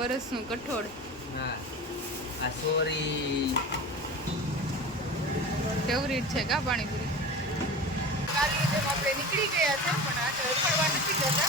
વરસનું કઠોળ. હા આ સોરી ફેવરિટ છે કા પાણીપુરી. કાલની જેમ આપણે નીકળી ગયા છે પણ આજે રખડવા નથી જતા.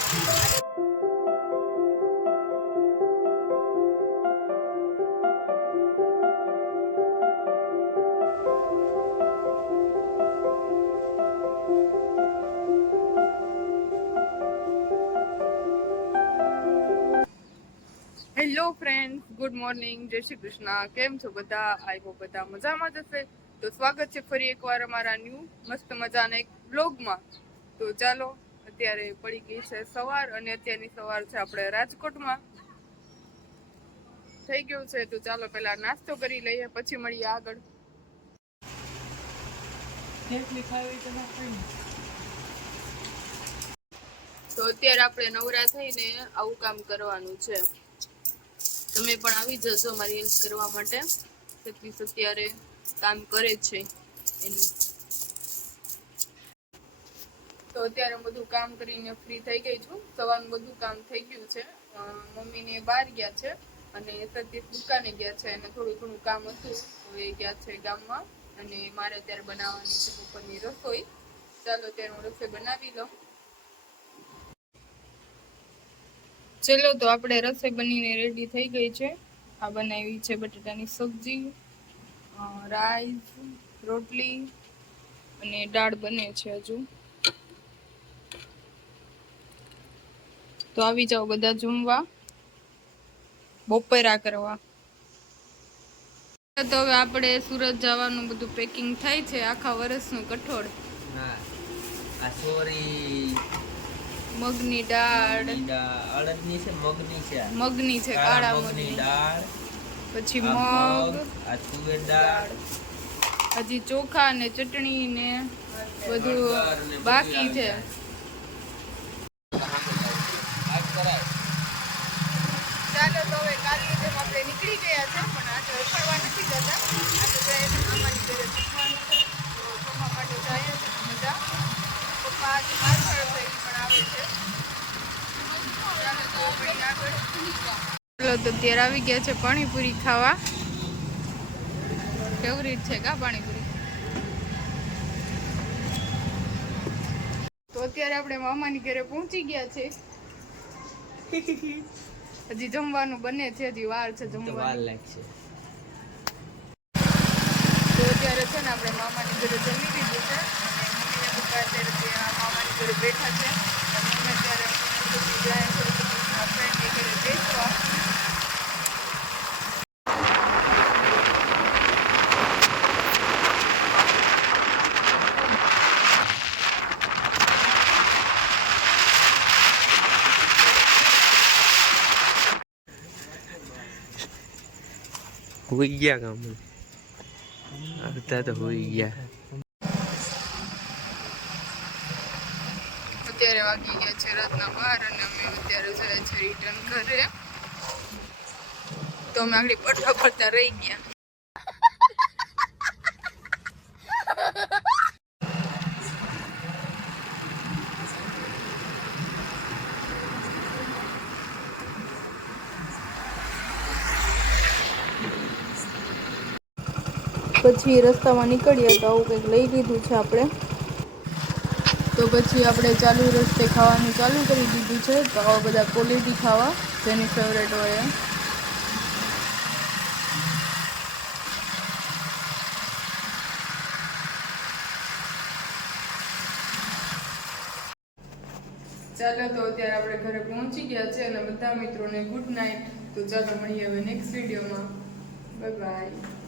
હેલો ફ્રેન્ડ્સ, ગુડ મોર્નિંગ, જય શ્રી કૃષ્ણ. કેમ છો બધા? આઈ હોપ બધા મજામાં જ હશે. તો સ્વાગત છે ફરી એકવાર અમારા ન્યૂ મસ્ત મજાના એક બ્લોગમાં. તો ચાલો, અત્યારે પડી ગઈ છે સવાર અને અત્યારની સવાર છે આપણે રાજકોટમાં થઈ ગયું છે. તો ચાલો પહેલા નાસ્તો કરી લઈએ પછી મળીએ આગળ. તો અત્યારે આપણે નવરા થઈને આવું કામ કરવાનું છે. તમે પણ આવી જજો મારી હેલ્પ કરવા માટે. સતીશ અત્યારે કામ કરે છે એનું. તો અત્યારે બધું કામ કરીને ફ્રી થઈ ગઈ છું. સવારનું બધું કામ થઈ ગયું છે. મમ્મીને બહાર ગયા છે અને સતીશ દુકાને ગયા છે અને થોડું ઘણું કામ હતું હવે ગયા છે ગામમાં. અને મારે અત્યારે બનાવવાની છે બપોરની રસોઈ. ચાલો અત્યારે હું રસોઈ બનાવી લઉં. ચલો તો આપણે રસોઈ બનીને રેડી થઈ ગઈ છે. આ બનાવી છે બટાટાની સબ્જી, રાઈસ, રોટલી અને દાળ બને છે હજુ. તો આવી જાઓ બધા જમવા, બપોરા કરવા. તો હવે આપણે સુરત જવાનું બધું પેકિંગ થાય છે. આખા વર્ષનું કઠોળ. હા આ સોરી મગની દાળ, અડદની છે, મગની છે, મગની છે, કાળા મગની દાળ, પછી આ મગ, આ તુવેર દાળ, હજી ચોખા ને ચટણી ને બધું બાકી છે. ચાલો તો હવે કાલની જેમ આપણે નીકળી ગયા છે પણ આજે રખડવા નથી જતા. આજે મામાની ઘરે શીખવાનું છે તો જમવા માટે જાય છે બધા. પપ્પા આજે મારફળ છે એ પણ આવે છે. ચાલો તો આપણે આગળ. ચાલો તો ત્યારે આવી ગયા છે પાણીપુરી ખાવા. ફેવરિટ છે કા પાણીપુરી. તો અત્યારે આપણે મામાની ઘરે પહોંચી ગયા છે. હજી જમવાનું બને છે, હજી વાર છે જમવાની. તો અત્યારે છે ને આપણે મામાની ઘરે જમી લીધું છે અને મમ્મીને પપ્પા અત્યારે ત્યાં મામાની ઘરે બેઠા છે અને અમે અત્યારે જાય છે ફ્રેન્ડની ઘરે બેસવા. હોઈ ગયા કામ આવતા તો હોઈ ગયા. અત્યારે વાગી ગયા છે રાતના 12 અને અમે અત્યારે જાય છે રિટર્ન ઘરે. તો અમે આગળ પડતા પડતા રહી ગયા. પછી રસ્તામાં નીકળ્યા તો આવું કંઈક લઈ લીધું છે આપણે. તો પછી આપણે ચાલુ રસ્તે ખાવાનું ચાલુ કરી દીધું છે. તો આવા બધા ક્વોલિટી ખાવા જેની ફેવરેટ હોય. ચાલો તો અત્યારે આપણે ઘરે પહોંચી ગયા છે અને બધા મિત્રોને ગુડ નાઇટ. તો ચાલો મળીએ હવે નેક્સ્ટ વિડીયોમાં. Bye bye.